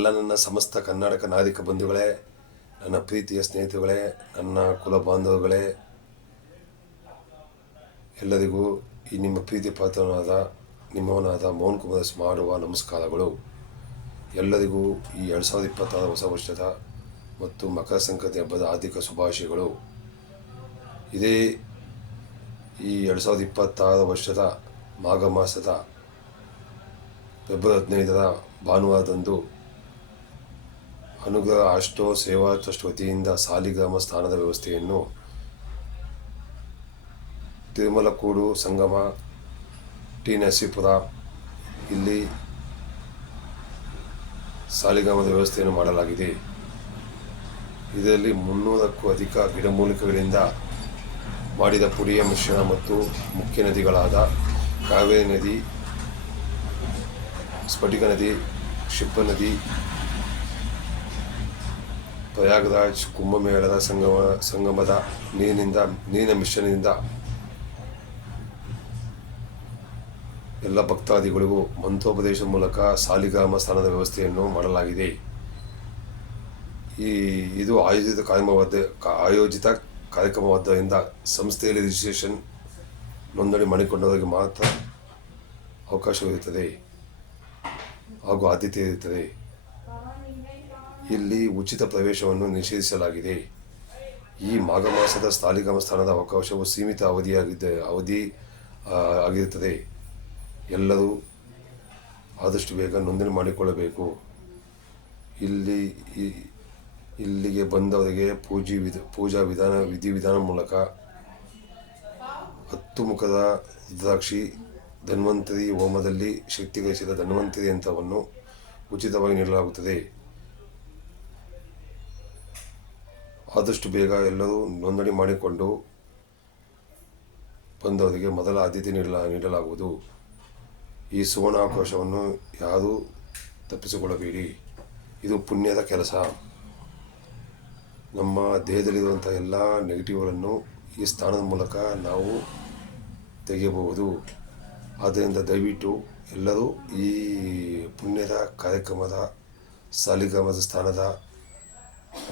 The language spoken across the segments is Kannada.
ಎಲ್ಲ ನನ್ನ ಸಮಸ್ತ ಕರ್ನಾಟಕ ನಾಗರಿಕ ಬಂಧುಗಳೇ, ನನ್ನ ಪ್ರೀತಿಯ ಸ್ನೇಹಿತರುಗಳೇ, ನನ್ನ ಕುಲ ಬಾಂಧವಗಳೇ, ಎಲ್ಲರಿಗೂ ಈ ನಿಮ್ಮ ಪ್ರೀತಿ ಪಾತ್ರನಾದ ನಿಮ್ಮವನಾದ ಮೋಹನ್ ಕುಮಾರ್ ಮಾಡುವ ನಮಸ್ಕಾರಗಳು. ಎಲ್ಲರಿಗೂ ಈ 2026 ಹೊಸ ವರ್ಷದ ಮತ್ತು ಮಕರ ಸಂಕ್ರಾಂತಿ ಹಬ್ಬದ ಆರ್ಥಿಕ ಶುಭಾಶಯಗಳು. ಇದೇ ಈ 2026 ವರ್ಷದ ಮಾಘ ಮಾಸದ ಫೆಬ್ರವರಿ 15ರ ಭಾನುವಾರದಂದು ಅನುಗ್ರಹ ಆಸ್ಟ್ರೋ ಸೇವಾ ಟ್ರಸ್ಟ್ ವತಿಯಿಂದ ಸಾಲಿಗ್ರಾಮ ಸ್ಥಾನದ ವ್ಯವಸ್ಥೆಯನ್ನು ತಿರುಮಲಕೂಡು ಸಂಗಮ ಟಿ ನರಸೀಪುರ ಇಲ್ಲಿ ಸಾಲಿಗ್ರಾಮದ ವ್ಯವಸ್ಥೆಯನ್ನು ಮಾಡಲಾಗಿದೆ. ಇದರಲ್ಲಿ 300ಕ್ಕೂ ಅಧಿಕ ಗಿಡಮೂಲಿಕೆಗಳಿಂದ ಮಾಡಿದ ಪುಡಿಯ ಮಿಶ್ರಣ ಮತ್ತು ಮುಖ್ಯ ನದಿಗಳಾದ ಕಾವೇರಿ ನದಿ, ಸ್ಫಟಿಕ ನದಿ, ಕ್ಷಿಪ್ರ ನದಿ, ಪ್ರಯಾಗರಾಜ್ ಕುಂಭಮೇಳದ ಸಂಗಮದ ನೀರಿನ ಮಿಶ್ರಣದಿಂದ ಎಲ್ಲ ಭಕ್ತಾದಿಗಳಿಗೂ ಮಂತ್ರೋಪದೇಶ ಮೂಲಕ ಸಾಲಿಗ್ರಾಮ ಸ್ಥಾನದ ವ್ಯವಸ್ಥೆಯನ್ನು ಮಾಡಲಾಗಿದೆ. ಇದು ಆಯೋಜಿತ ಕಾರ್ಯಕ್ರಮವಾದ್ದರಿಂದ ಸಂಸ್ಥೆಯಲ್ಲಿ ರಿಜಿಸ್ಟ್ರೇಷನ್ ನೋಂದಣಿ ಮಾಡಿಕೊಂಡವರಿಗೆ ಮಾತ್ರ ಅವಕಾಶವಿರುತ್ತದೆ ಹಾಗೂ ಆದ್ಯತೆ ಇರುತ್ತದೆ. ಇಲ್ಲಿ ಉಚಿತ ಪ್ರವೇಶವನ್ನು ನಿಷೇಧಿಸಲಾಗಿದೆ. ಈ ಮಾಘ ಮಾಸದ ಸಾಲಿಗ್ರಾಮ ಸ್ಥಾನದ ಅವಕಾಶವು ಸೀಮಿತ ಆಗಿರುತ್ತದೆ. ಎಲ್ಲರೂ ಆದಷ್ಟು ಬೇಗ ನೋಂದಣಿ ಮಾಡಿಕೊಳ್ಳಬೇಕು. ಇಲ್ಲಿಗೆ ಬಂದವರಿಗೆ ಪೂಜಾ ವಿಧಿವಿಧಾನ ಮೂಲಕ 10 ಮುಖದ ರುದ್ರಾಕ್ಷಿ, ಧನ್ವಂತರಿ ಹೋಮದಲ್ಲಿ ಶಕ್ತಿಗಳಿಸಿದ ಧನ್ವಂತರಿ ಯಂತ್ರವನ್ನು ಉಚಿತವಾಗಿ ನೀಡಲಾಗುತ್ತದೆ. ಆದಷ್ಟು ಬೇಗ ಎಲ್ಲರೂ ನೋಂದಣಿ ಮಾಡಿಕೊಂಡು ಬಂದವರಿಗೆ ಮೊದಲ ಆದ್ಯತೆ ನೀಡಲಾಗುವುದು. ಈ ಸುವರ್ಣಾವಕಾಶವನ್ನು ಯಾರೂ ತಪ್ಪಿಸಿಕೊಳ್ಳಬೇಡಿ. ಇದು ಪುಣ್ಯದ ಕೆಲಸ. ನಮ್ಮ ದೇಹದಲ್ಲಿರುವಂಥ ಎಲ್ಲ ನೆಗೆಟಿವ್ಗಳನ್ನು ಈ ಸ್ಥಾನದ ಮೂಲಕ ನಾವು ತೆಗೆಯಬಹುದು. ಆದ್ದರಿಂದ ದಯವಿಟ್ಟು ಎಲ್ಲರೂ ಈ ಪುಣ್ಯದ ಕಾರ್ಯಕ್ರಮದ ಸಾಲಿಗ್ರಾಮದ ಸ್ಥಾನದ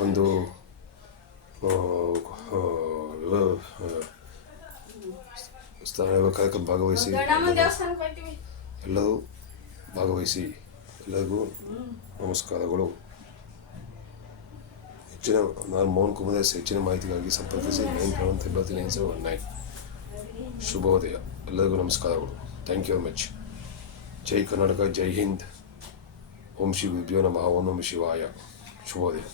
ಒಂದು ಕಾರ್ಯಕ್ರಮ ಭಾಗವಹಿಸಿ. ಎಲ್ಲರೂ ಭಾಗವಹಿಸಿ. ಎಲ್ಲರಿಗೂ ನಮಸ್ಕಾರಗಳು. ನಾನು ಮೋಹನ್ ಕುಮಾರ್. ಹೆಚ್ಚಿನ ಮಾಹಿತಿಗಾಗಿ ಸಂಪರ್ಕಿಸಿ 973919. ಶುಭೋದಯ. ಎಲ್ಲರಿಗೂ ನಮಸ್ಕಾರಗಳು. Thank you very much. ಜೈ ಕರ್ನಾಟಕ, ಜೈ ಹಿಂದ್. ಓಂ ಶ್ರೀ ಗುರುಭ್ಯೋ ನಮಃ. ಓಂ ನಮಃ ಶಿವಾಯ. ಶುಭೋದಯ.